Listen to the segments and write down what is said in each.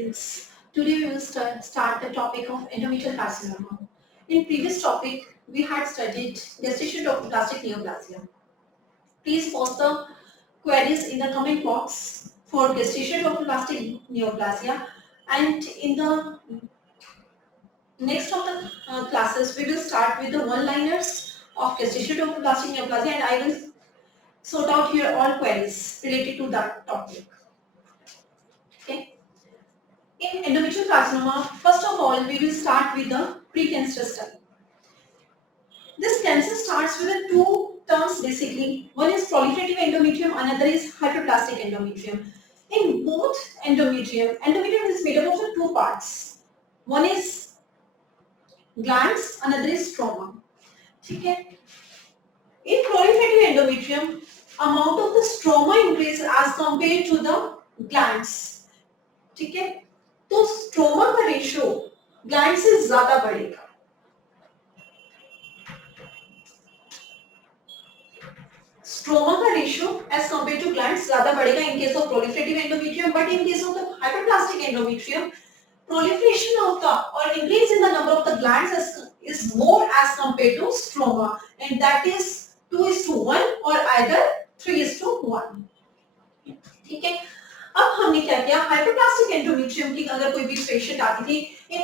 students. Today we will start the topic of endometrial carcinoma. In previous topic, we had studied gestational trophoblastic neoplasia. Please post the queries in the comment box for gestational trophoblastic neoplasia, and in the next of the classes, we will start with the one-liners of gestational trophoblastic neoplasia, and I will sort out here all queries related to that topic. Okay. In endometrial carcinoma, first of all, we will start with the pre-cancerous study. This cancer starts with the two terms basically. One is proliferative endometrium, another is hyperplastic endometrium. In both endometrium is made up of the two parts. One is glands, another is stroma. Okay. In proliferative endometrium, amount of the stroma increases as compared to the glands. ठीक है, तो stroma का ratio gland से ज्यादा बढ़ेगा. Stroma का ratio as compared to glands ज्यादा बढ़ेगा in case of proliferative endometrium, but in case of the hyperplastic endometrium proliferation of the or increase in the number of the glands is more as compared to stroma, and that is 2:1 or either 3:1. ठीक है. अब हमने क्या किया, hyperplastic endometrium की अगर कोई भी पेशेंट आती थी इन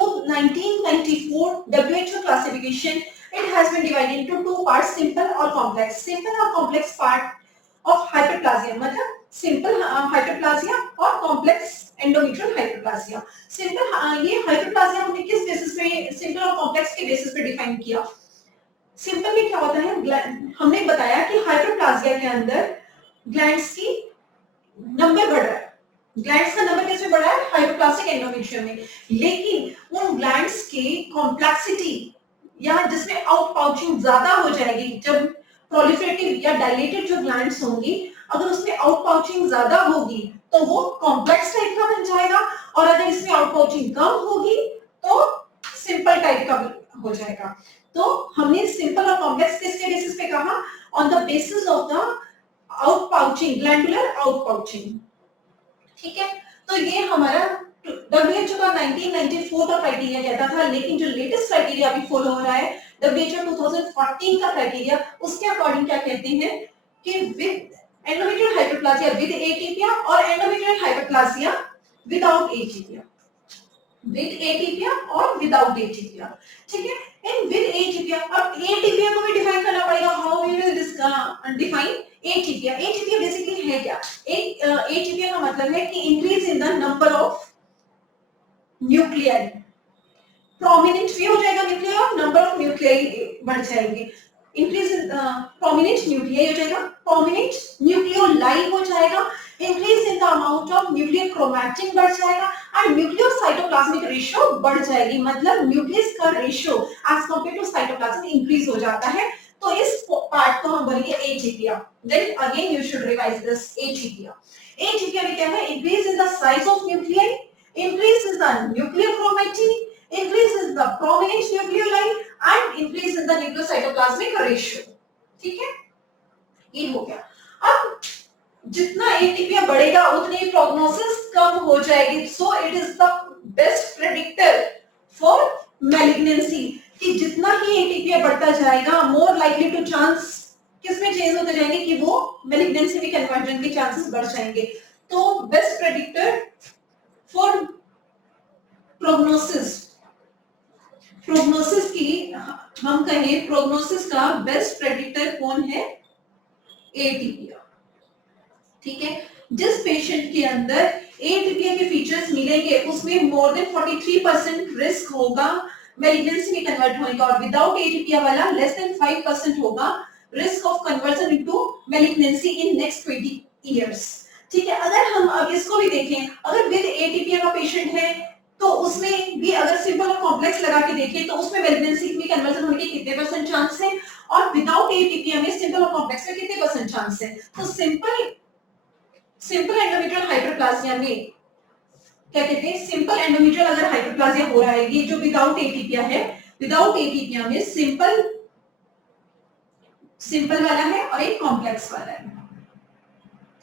1994 WHO classification, it has been divided into two parts, simple और complex. Simple और complex part of hyperplasia मतलब simple hyperplasia और complex endometrial hyperplasia. Simple ये hyperplasia हमने किस बेसिस पे, simple और complex के बेसिस पे डिफाइन किया. सिंपल में क्या होता है, हमने बताया कि हाइपरप्लासिया के अंदर ग्लैंड्स की नंबर बढ़ रहा है. ग्लैंड्स का नंबर किसमें बढ़ रहा है, हाइपरप्लास्टिक एंडोमेट्रियम में, लेकिन उन ग्लैंड्स की कॉम्प्लेक्सिटी या जिसमें आउट पाउचिंग ज्यादा हो जाएगी, जब प्रोलिफरेटिव या डायलेटेड जो ग्लैंड्स होंगी अगर उसमें आउट पाउचिंग ज्यादा होगी तो वो कॉम्प्लेक्स टाइप का बन जाएगा, और अगर इसमें आउट पाउचिंग कम होगी तो सिंपल टाइप का हो जाएगा. तो हमने सिंपल और कॉम्प्लेक्स किसके बेसिस पे कहा, on the basis of the out pouching, glandular out pouching. ठीक है, तो ये हमारा WHO का 1994 का क्राइटेरिया कहता था, लेकिन जो लेटेस्ट क्राइटेरिया अभी फॉलो हो रहा है WHO 2014 का क्राइटेरिया, उसके अकॉर्डिंग क्या कहते हैं कि विद एंडोमेट्रियल हाइपरप्लासिया विद एटीपिया और एंडोमेट्रियल हाइपरप्लासिया विदाउट एटीपिया, विद एटीपिया और विदाउट एटीपिया. ठीक है, इन विद एटीपिया. अब एटीपिया को भी डिफाइन करना पड़ेगा. How we will define atypia. Atypia basically है क्या, एटीपिया का मतलब है कि increase in the number of nuclei. Prominent भी हो जाएगा न्यूक्लियाई और नंबर ऑफ न्यूक्लियाई बढ़ जाएंगे. इंक्रीज इन प्रोमिनेंट न्यूक्लियाई हो जाएगा, प्रोमिनेंट न्यूक्लियोलाई हो जाएगा, increase in the amount of nuclear chromatin बढ़ जाएगा, एंड न्यूक्लियोसाइटोप्लाज्मिक रेशियो बढ़ जाएगी. मतलब न्यूक्लियस का ratio as compared to cytoplasm increase हो जाता है. तो इस पार्ट को हम बोलेंगे atypia. Then again you should revise this atypia. Atypia में क्या है, increase in the size of nuclei, increase in the nuclear chromatin, increase in the prominent nucleoli and increase in the nucleocytoplasmic ratio. ठीक है, ये हो गया. अब जितना एटीपिया बढ़ेगा उतनी प्रोग्नोसिस कम हो जाएगी. So it is the best predictor for malignancy, कि जितना ही एटीपिया बढ़ता जाएगा मोर लाइकली टू चांस किसमें चेंज होते जाएंगे कि वो मैलिग्नेंसी में कन्वर्जन के चांसेस बढ़ जाएंगे. तो best predictor for prognosis, prognosis की हम कहें प्रोग्नोसिस का बेस्ट प्रेडिक्टर कौन है, एटीपिया. ठीक है, जिस पेशेंट के अंदर एटीपिया के फीचर्स मिलेंगे उसमें मोर देन 43% रिस्क होगा मैलिग्नेंसी में कन्वर्ट होने का, और विदाउट एटीपिया वाला लेस देन 5% होगा risk of conversion into malignancy in next 20 years. ठीक है, अगर हम अब इसको भी देखें, अगर विद एटीपिया का पेशेंट है तो उसमें भी अगर सिंपल और कॉम्प्लेक्स लगा के देखें तो उसमें मैलिग्नेंसी में कन्वर्जन होने के कितने परसेंट चांस है, और विदाउट एटीपिया में सिंपल और कॉम्प्लेक्स में कितने परसेंट चांस है. तो सिंपल एंडोमेट्रियल हाइपरप्लासिया में क्या कहते हैं, सिंपल एंडोमेट्रियल अगर हाइपरप्लासिया हो रहा है, ये जो विदाउट एटीपिया है, विदाउट एटीपिया में सिंपल वाला है और एक कॉम्प्लेक्स वाला है.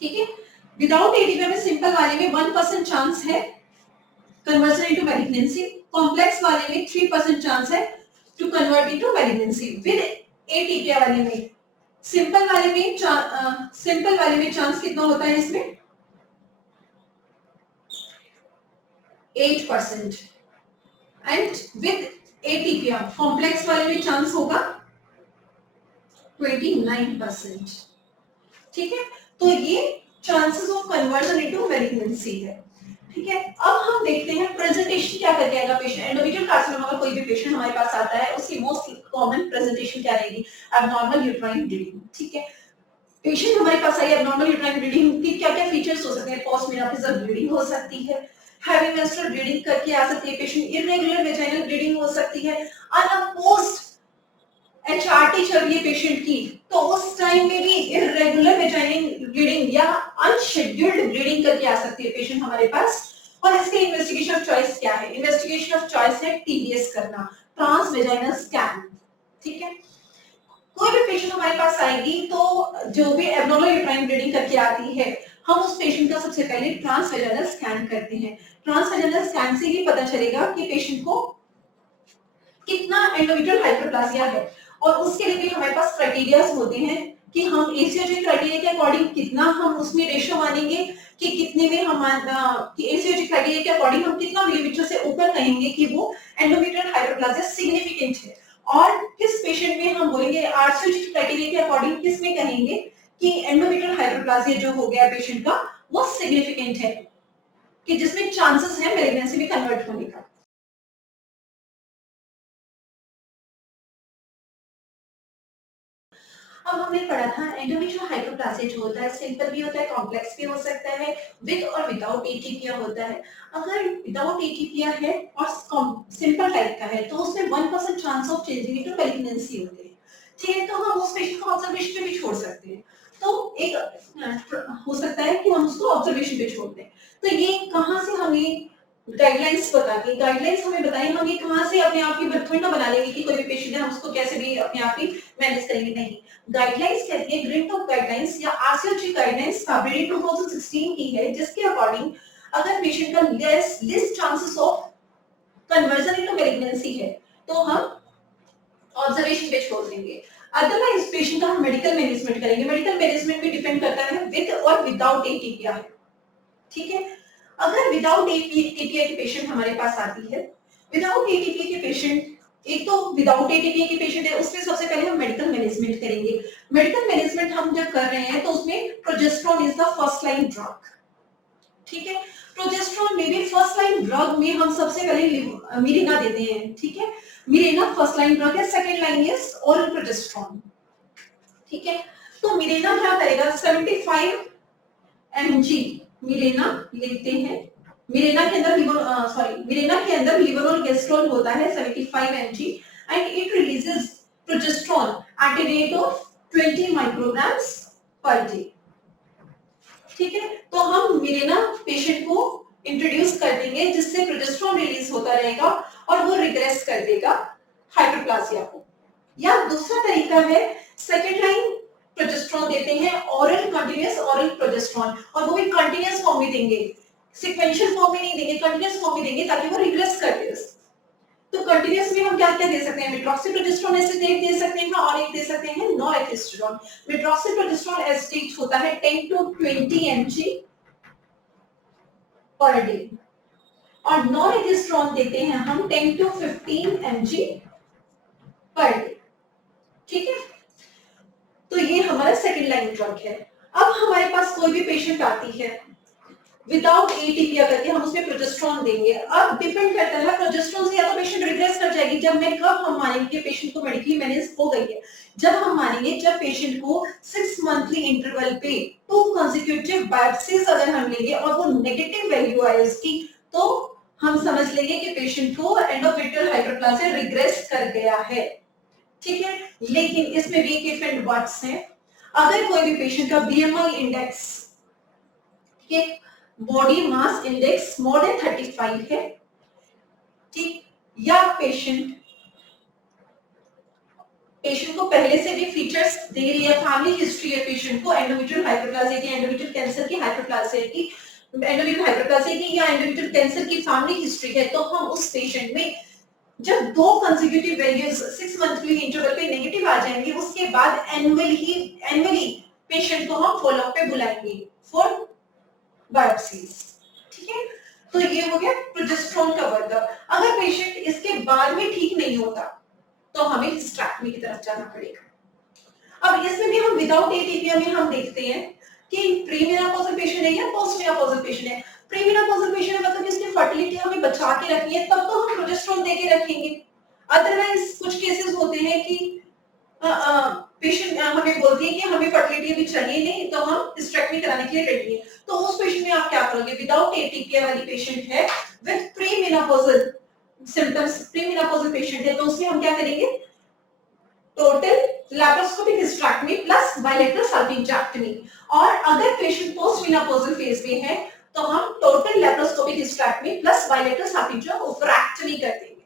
ठीक है, विदाउट एटीपिया में सिंपल वाले में 1% चांस है कन्वर्जन इनटू मैलिग्नेंसी, कॉम्प्लेक्स वाले में 3% चांस है to convert into malignancy, with atypia वाले में, सिंपल वाले में चांस कितना होता है इसमें 8%, एंड विद एटीपिया कॉम्प्लेक्स वाले में चांस होगा 29%। ठीक है, तो ये chances of conversion into malignancy है। ठीक है, अब हम देखते हैं प्रेजेंटेशन क्या करके आएगा पेशेंट। एंडोमेट्रियल कार्सिनोमा का कोई भी पेशेंट हमारे पास आता है, उसकी मोस्ट कॉमन प्रेजेंटेशन क्या रहेगी, एब्नॉर्मल यूट्राइन ब्लीडिंग। ठीक है, पेशेंट हमारे पास आई एब्नॉर्मल यूट्राइन ब्लीडिंग की क्या क्या फीचर्स हो सकते हैं, पोस्ट मेनोपॉजल ब्लीडिंग हो सकती है, हैवी मेंस्ट्रुअल ब्लीडिंग करके आ सकती है पेशेंट, इर्रेगुलर वेजाइनल ब्लीडिंग हो सकती है, अनअपोज्ड एचआरटी चल रही है पेशेंट की, तो उस टाइम में भी इर्रेगुलर वेजाइनल ब्लीडिंग या अनशेड्यूल्ड ब्लीडिंग करके आ सकती है पेशेंट हमारे पास। और इसके इन्वेस्टिगेशन ऑफ चॉइस क्या है, इन्वेस्टिगेशन ऑफ चॉइस है टीबीएस करना, ट्रांस वेजाइनल स्कैन। ठीक है, कोई भी पेशेंट हमारे पास आएगी तो जो भी एब्नॉर्मल यूट्राइन ब्लीडिंग करके आती है, हम उस पेशेंट का सबसे पहले ट्रांस वेजाइनल स्कैन करते हैं। ट्रांस वेजाइनल स्कैन से ही पता चलेगा कि पेशेंट को कितना एंडोमेट्रियल हाइपरप्लासिया है, और उसके लिए भी हमारे पास क्राइटेरियाज होते हैं कि हम एसीओजी क्राइटेरिया के अकॉर्डिंग कितना हम उसमें रेशियो मानेंगे, कि कितने में हम कि एसीओजी क्राइटेरिया के अकॉर्डिंग हम कितना मिलीमीटर से ऊपर कहेंगे कि वो एंडोमेट्रियल हाइपरप्लासिया सिग्निफिकेंट है, और किस पेशेंट में हम बोलेंगे आरसीओजी क्राइटेरिया के अकॉर्डिंग किस में कहेंगे कि एंडोमेट्रियल हाइपरप्लासिया जो हो गया पेशेंट का वो सिग्निफिकेंट है, कि जिसमें चांसेस है मैलिग्नेंसी में कन्वर्ट होने का। अब हमने पढ़ा था एंडोमेट्रियल हाइपरप्लासिया जो होता है सिंपल भी होता है, कॉम्प्लेक्स भी हो सकता है, विद और विदाउट एटीपिया होता है। अगर विदाउट एटीपिया है और सिंपल टाइप का है तो उसमें 1% chance of changing into malignancy होते हैं। ठीक है, तो हम उस पेशेंट को ऑब्जर्वेशन पे भी छोड़ सकते हैं, तो एक हो सकता है कि हम उसको ऑब्जर्वेशन पे छोड़ दें। तो ये कहाँ से हमें गाइडलाइंस बता के, गाइडलाइंस हमें बताएं, हम ये कहाँ से अपने आप की बर्थों बना लेंगे कि कोई भी पेशेंट है हम उसको कैसे भी अपने आप ही मैनेज करेंगे, नहीं। गाइडलाइंस कहती है ग्रिड ऑफ गाइडलाइंस या आरसीओजी गाइडलाइंस फरवरी 2016 की है, जिसके अकॉर्डिंग अगर पेशेंट का less chances of conversion into malignancy है तो हम ऑब्जर्वेशन पे छोड़ देंगे, अदरवाइज पेशेंट का हम मेडिकल मैनेजमेंट करेंगे। मेडिकल मैनेजमेंट भी डिपेंड करता है विद और विदाउट एटीपिया है। ठीक है, अगर विदाउट एटीपिया की पेशेंट हमारे पास आती है, विदाउट एटीपिया के पेशेंट, एक तो विदाउट एटीपिया की पेशेंट है उसमें सबसे पहले हम मेडिकल मैनेजमेंट करेंगे। मेडिकल मैनेजमेंट हम जब कर रहे हैं तो उसमें progesterone is the first line drug. ठीक है, प्रोजेस्टेरोन में भी फर्स्ट लाइन ड्रग में हम सबसे पहले मिरेना देते हैं। ठीक है, मिरेना फर्स्ट लाइन ड्रग है, second line is oral progesterone. ठीक है, तो मिरेना क्या करेगा, 75 mg मिरेना लेते हैं। मिरेना के अंदर लिवरोल गेस्ट्रोल होता है 75 mg and it releases progesterone at a rate of 20 micrograms per day. ठीक है, तो हम मिरेना पेशेंट को इंट्रोड्यूस कर देंगे जिससे प्रोजेस्टेरोन रिलीज होता रहेगा और वो रिग्रेस कर देगा हाइपरप्लासिया को। या दूसरा तरीका है सेकंड लाइन प्रोजेस्टेरोन देते हैं, ऑरल कंटीन्यूअस ऑरल प्रोजेस्टेरोन, और वो भी कंटीन्यूअस फॉर्म में देंगे, सीक्वेंशियल फॉर्म में नहीं देंगे, कंटीन्यूअस फॉर्म में देंगे ताकि वो रिग्रेस कर दे। तो कंटीन्यूअस में हम क्या क्या दे सकते हैं, मेट्रॉक्सीप्रोजेस्टेरोन एसिटेट दे सकते हैं और एक दे सकते हैं नॉरेथिस्टेरोन। मेट्रॉक्सीप्रोजेस्टेरोन एसिटेट होता है 10 to 20 mg पर डे, और नॉरेथिस्टेरोन देते हैं हम 10 to 15 mg पर डे। ठीक है, तो ये हमारा सेकंड लाइन ड्रग है। अब हमारे पास कोई भी पेशेंट आती है विदाउट एटीपिया करके, हम उसमें प्रोजेस्टेरोन देंगे। अब डिपेंड करता है प्रोजेस्टेरोन से या तो पेशेंट रिग्रेस कर जाएगी, कब हम मानेंगे कि पेशेंट को मेडिकली मैनेज हो गई है, जब हम मानेंगे जब पेशेंट को 6 मंथली इंटरवल पे 2 कंसेक्यूटिव बायोप्सीज अगर हम लेंगे और वो नेगेटिव वैल्यू आए उसकी, तो हम समझ लेंगे कि पेशेंट को एंडोमेट्रियल हाइपरप्लासिया रिग्रेस कर गया है। ठीक है, लेकिन इसमें भी इफ एंड बट्स है। अगर कोई भी पेशेंट का BMI index, body mass index more than 35 है, ठीक, या पेशेंट को पहले से भी फीचर्स दे रही है, फैमिली हिस्ट्री है पेशेंट को एंडोमेट्रियल हाइपरप्लासिया की, एंडोमेट्रियल कैंसर की, हाइपरप्लासिया की, एंडोमेट्रियल हाइपरप्लासिया की या एंडोमेट्रियल कैंसर की फैमिली हिस्ट्री है, तो हम उस पेशेंट में जब 2 कंसेक्यूटिव वैल्यूज 6 मंथली इंटरवल पे नेगेटिव आ जाएंगे, उसके बाद एनुअली पेशेंट को हम फॉलोअप पे बुलाएंगे फॉर बायोप्सीज। ठीक है, तो ये हो गया प्रोजेस्टेरोन का वर्कअप। अगर पेशेंट इसके बाद में ठीक नहीं होता तो हमें हिस्टेरेक्टमी की तरफ जाना पड़ेगा। अब इसमें भी हम विदाउट एटीपीया में हम देखते हैं कि प्रीमेनोपॉजल पेशेंट है या पोस्टमेनोपॉजल पेशेंट है। प्रीमेनोपॉजल पेशेंट है मतलब इसकी फर्टिलिटी हमें बचा के रखनी है, तब तो हम प्रोजेस्टेरोन दे के रखेंगे। अदरवाइज कुछ केसेस होते हैं कि पेशेंट हमें बोलती है कि हमें फर्टिलिटी भी चाहिए नहीं, तो हम हिस्टेरेक्टमी कराने के लिए रेडी हैं। तो उस पेशेंट में आप क्या करोगे? विदाउट एटीपीया वाली पेशेंट है with premenopausal symptoms, premenopausal patient है, तो उसमें हम क्या करेंगे? Total laparoscopic hysterectomy plus bilateral salpingectomy. और अगर पेशेंट पोस्टमेनोपॉजल फेज में है तो हम total laparoscopic hysterectomy plus bilateral salpingectomy कर देंगे।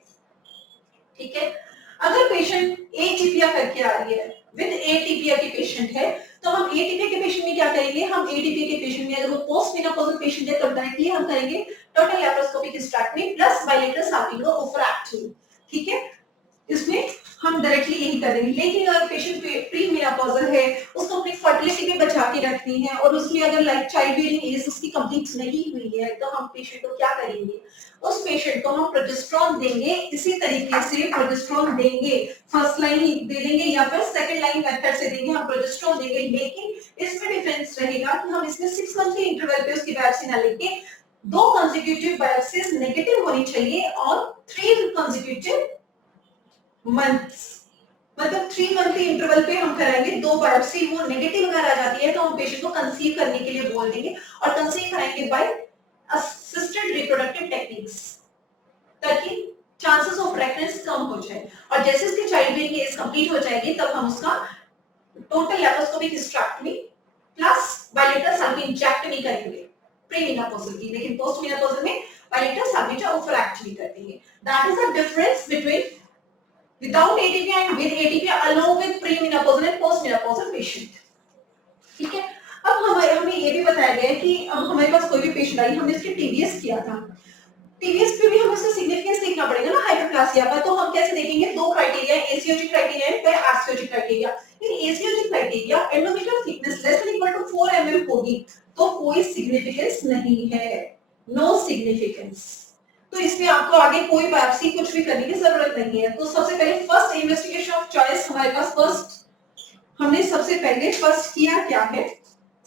ठीक है, अगर पेशेंट एटीपीया करके आ रही है, विद एटीपीया की पेशेंट है, तो हम एटीपीया के पेशेंट में क्या करेंगे? हम एटीपीया के पेशेंट में अगर वो पोस्टमेनोपॉजल पेशेंट है तो डायरेक्टली हम करेंगे total laparoscopic hysterectomy plus bilateral salpingectomy. ठीक है, इसमें हम डायरेक्टली यही करेंगे। लेकिन अगर पेशेंट प्री मेनोपॉजल है, उसको अपनी फर्टिलिटी भी बचा के रखनी है और उसमें अगर लाइक चाइल्ड बियरिंग एज उसकी कंप्लीट नहीं हुई है, तो हम पेशेंट को क्या करेंगे? उस पेशेंट को हम प्रोजेस्टेरोन देंगे। इसी तरीके से प्रोजेस्टेरोन देंगे, फर्स्ट लाइन दे देंगे या फिर सेकंड लाइन मेथड से देंगे, हम प्रोजेस्टेरोन देंगे। लेकिन इसमें डिफरेंस रहेगा कि हम इसमें 6 मंथली इंटरवल पे उसकी बायोप्सी ना लेके 2 कंसेक्यूटिव बायोप्सीज नेगेटिव होनी चाहिए और 3 कंसेक्यूटिव मंथ्स, मतलब 3 मंथली इंटरवल पे हम कराएंगे 2 बायोप्सी। वो नेगेटिव अगर आ जाती है तो हम पेशेंट को कंसीव करने के लिए बोल देंगे और कंसीव कराएंगे बाय असिस्टेड रिप्रोडक्टिव टेक्निक्स, ताकि चांसेस ऑफ प्रेगनेंसी कम हो जाए। और जैसे उसकी चाइल्ड बियरिंग एज कंप्लीट हो जाएगी तब हम उसका total laparoscopic hysterectomy plus bilateral salpingectomy करेंगे प्रीमेनोपॉजल की। लेकिन पोस्टमेनोपॉजल में बायलैटरल सल्पिंजेक्टमी कर देंगे। That is the difference between without ATP and with ATP along with premenopausal and postmenopausal patient। ठीक है, अब हमें ये भी बताया गया है कि अब हमारे पास कोई भी पेशेंट आई, हमने इसके टीवीएस किया था, टीवीएस पे भी हमें उसका सिग्निफिकेंस देखना पड़ेगा ना हाइपरप्लासिया का। तो हम कैसे देखेंगे? 2 criteria, ACOG criteria and RCOG criteria. In ACOG criteria endometrial thickness less than equal to 4 mm होगी तो कोई सिग्निफिकेंस नहीं है, नो सिग्निफिकेंस। तो इसमें आपको आगे कोई बायोप्सी कुछ भी करने की जरूरत नहीं है। तो सबसे पहले फर्स्ट इन्वेस्टिगेशन ऑफ चॉइस हमारे पास हमने सबसे पहले फर्स्ट किया क्या है?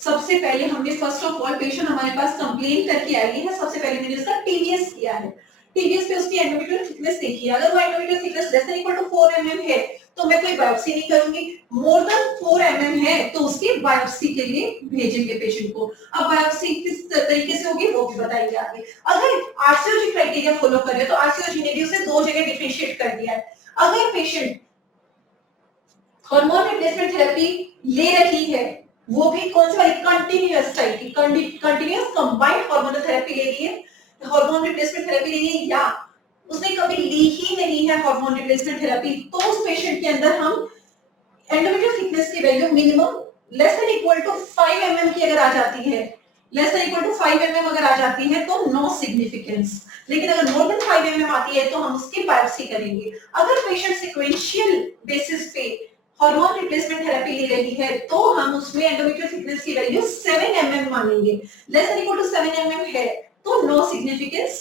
सबसे पहले हमने फर्स्ट ऑफ ऑल पेशेंट हमारे पास कंप्लेन करके आई है, सबसे पहले मैंने उसका टीवीएस किया है। टीवीएस पे उसकी एंडोमेट्रियल थिकनेस देखी है। अगर वो endometrial thickness less than equal to 4 mm है तो मैं कोई बायोप्सी नहीं करूंगी। मोर देन 4 mm है तो उसकी बायोप्सी के लिए भेजेंगे पेशेंट को। अब बायोप्सी किस तरीके से होगी वो भी बताएंगे आगे। अगर आरसीओजी क्राइटेरिया फॉलो कर रहे हो तो आरसीओजी ने भी उसे 2 जगह डिफरेंशिएट कर दिया है। अगर पेशेंट हार्मोन रिप्लेसमेंट थेरेपी ले रही है, वो भी कौन सी वाली? कंटीन्यूअस टाइप की, कंटीन्यूअस कंबाइंड हार्मोनल थेरेपी ले रही है, हार्मोन रिप्लेसमेंट थेरेपी ले रही है, या उसने कभी ली ही नहीं है हार्मोन रिप्लेसमेंट थेरेपी, तो उस पेशेंट के अंदर हम एंडोमेट्रियल थिकनेस की value minimum less than equal to 5 mm की अगर आ जाती है, less than equal to 5 mm अगर आ जाती है तो नो सिग्निफिकेंस। लेकिन अगर मोर देन 5 mm आती है तो हम उसकी बायोप्सी करेंगे। अगर पेशेंट सीक्वेंशियल बेसिस पे हार्मोन रिप्लेसमेंट थेरेपी ले रही है तो हम उसमें एंडोमेट्रियल थिकनेस की वैल्यू 7 mm मानेंगे। Less than equal to 7 mm है तो नो सिग्निफिकेंस,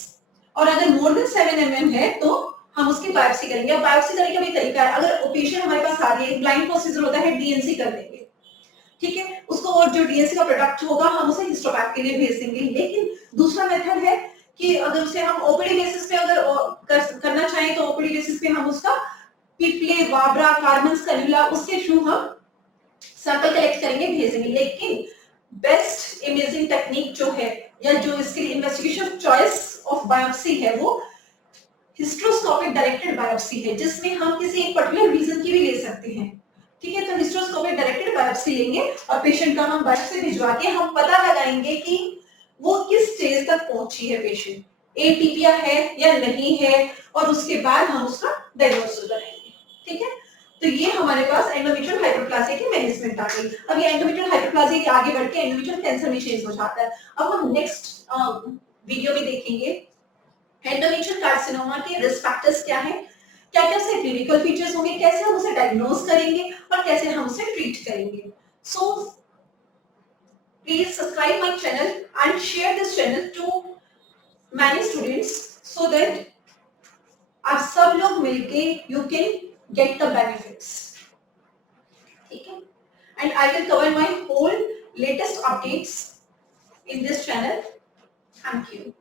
और अगर मोर देन 7 mm है तो हम उसकी बायोप्सी करेंगे। अब बायोप्सी करने का भी तरीका है। अगर पेशेंट हमारे पास आ रही है, ब्लाइंड प्रोसीजर होता है, डीएनसी कर देंगे, ठीक है, उसको, और जो डीएनसी का प्रोडक्ट होगा हम उसे हिस्टोपैथ के लिए भेज देंगे। लेकिन दूसरा मेथड है कि अगर उसे हम ओपीडी बेसिस पे अगर करना चाहें तो ओपीडी बेसिस पे हम उसका पिपले, वाब्रा, कार्बन्स, कैन्युला उसके थ्रू हम सैंपल कलेक्ट करेंगे, भेजेंगे। लेकिन बेस्ट इमेजिंग टेक्निक जो है या जो इसके लिए इन्वेस्टिगेशन चॉइस ऑफ बायोप्सी है वो हिस्ट्रोस्कोपिक डायरेक्टेड बायोप्सी है, जिसमें हम किसी एक पर्टिकुलर रीजन की भी ले सकते हैं। ठीक है, तो हिस्ट्रोस्कोपिक डायरेक्टेड बायोप्सी लेंगे और पेशेंट का हम बायोप्सी भिजवा के हम पता लगाएंगे कि वो किस स्टेज तक पहुंची है, पेशेंट एटीपिया है या नहीं है, और उसके बाद हम उसका डायग्नोसिस करेंगे। ठीक है, तो ये हमारे पास एंडोमेट्रियल हाइपरप्लासिया की मैनेजमेंट आ गई। अब ये एंडोमेट्रियल हाइपरप्लासिया के आगे बढ़ के एंडोमेट्रियल कैंसर में चेंज हो जाता है। अब हम नेक्स्ट वीडियो में देखेंगे एंडोमेट्रियल कार्सिनोमा के रिस्क फैक्टर्स क्या है, क्या क्या उसके क्लिनिकल फीचर्स होंगे, कैसे हम उसे डायग्नोज करेंगे और कैसे हम उसे ट्रीट करेंगे। So please subscribe my channel and share this channel to many students so that आप सब लोग मिलके you can get the benefits, ठीक है। And I will cover my whole latest updates in this channel. Thank you.